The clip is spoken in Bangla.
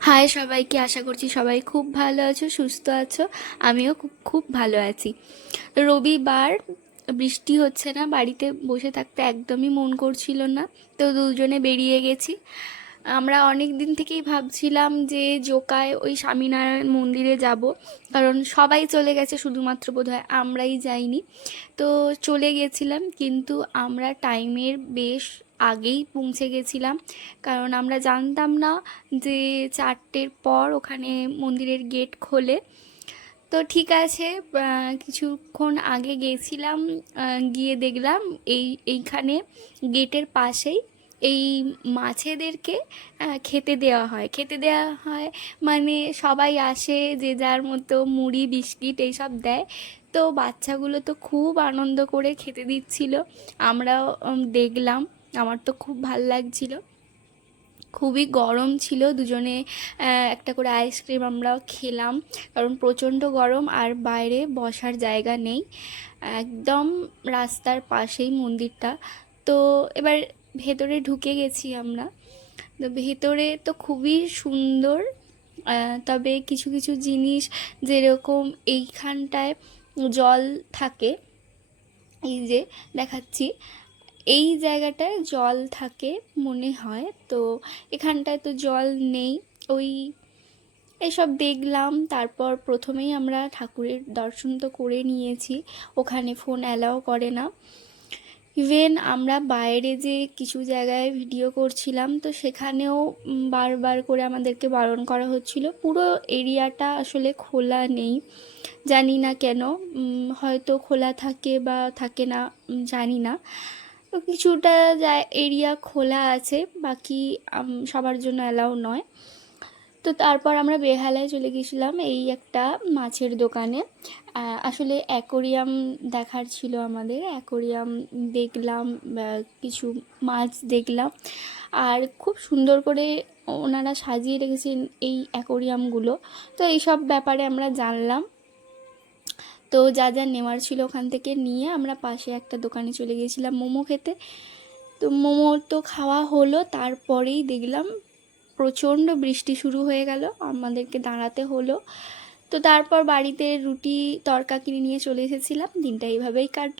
হাই সবাইকে, আশা করছি সবাই খুব ভালো আছো, সুস্থ আছো। আমিও খুব খুব ভালো আছি। রবিবার, বৃষ্টি হচ্ছে না, বাড়িতে বসে থাকতে একদমই মন করছিল না। তো দুজনে বেরিয়ে গেছি। আমরা অনেক দিন থেকেই ভাবছিলাম যে জোকায় ওই স্বামীনারায়ণ মন্দিরে যাব, কারণ সবাই চলে গেছে, শুধুমাত্র বোধহয় আমরাই যাইনি। তো চলে গেছিলাম, কিন্তু আমরা টাইমের বেশ আগেই পৌঁছে গেছিলাম, কারণ আমরা জানতাম না যে 4টের পর ওখানে মন্দিরের গেট খোলে। তো ঠিক আছে, কিছুক্ষণ আগে গেছিলাম, গিয়ে দেখলাম এইখানে গেটের পাশেই এই মাছেদেরকে খেতে দেওয়া হয় মানে সবাই আসে, যে যার মতো মুড়ি বিস্কিট এইসব দেয়। তো বাচ্চাগুলো তো খুব আনন্দ করে খেতে দিচ্ছিল, আমরাও দেখলাম। আমার তো খুব ভাল লাগছিল। খুবই গরম ছিল, দুজনে একটা করে আইসক্রিম আমরাও খেলাম, কারণ প্রচণ্ড গরম আর বাইরে বসার জায়গা নেই। একদম রাস্তার পাশেই মন্দিরটা। তো এবার ভেতরে ঢুকে গেছি আমরা। তো ভেতরে তো খুবই সুন্দর, তবে কিছু কিছু জিনিস, যেরকম এইখানটায় জল থাকে, এই যে দেখাচ্ছি, এই জায়গাটায় জল থাকে মনে হয়, তো এখানটায় তো জল নেই। ওই এসব দেখলাম, তারপর প্রথমেই আমরা ঠাকুরের দর্শন তো করে নিয়েছি। ওখানে ফোন অ্যালাও করে না। ইভেন আমরা বাইরে যে কিছু জায়গায় ভিডিও করছিলাম, তো সেখানেও বারবার করে আমাদেরকে বারণ করা হচ্ছিল। পুরো এরিয়াটা আসলে খোলা নেই, জানি না কেন। হয়তো খোলা থাকে বা থাকে না, জানি না। তো কিছুটা এরিয়া খোলা আছে, বাকি সবার জন্য অ্যালাউ নয়। তো তারপর আমরা বেহালায় চলে গেছিলাম এই একটা মাছের দোকানে। আসলে অ্যাকোরিয়াম দেখার ছিল আমাদের, অ্যাকোরিয়াম দেখলাম, কিছু মাছ দেখলাম। আর খুব সুন্দর করে ওনারা সাজিয়ে রেখেছেন এই অ্যাকোরিয়ামগুলো। তো এইসব ব্যাপারে আমরা জানলাম। তো যা যা নেওয়ার ছিল ওখান থেকে নিয়ে আমরা পাশে একটা দোকানে চলে গেছিলাম মোমো খেতে। তো মোমো তো খাওয়া হলো, তারপরেই দেখলাম প্রচণ্ড বৃষ্টি শুরু হয়ে গেল, আমাদেরকে দাঁড়াতে হলো। তো তারপর বাড়িতে রুটি তড়কা কিনে নিয়ে চলে এসেছিলাম। দিনটা এইভাবেই কাটলো।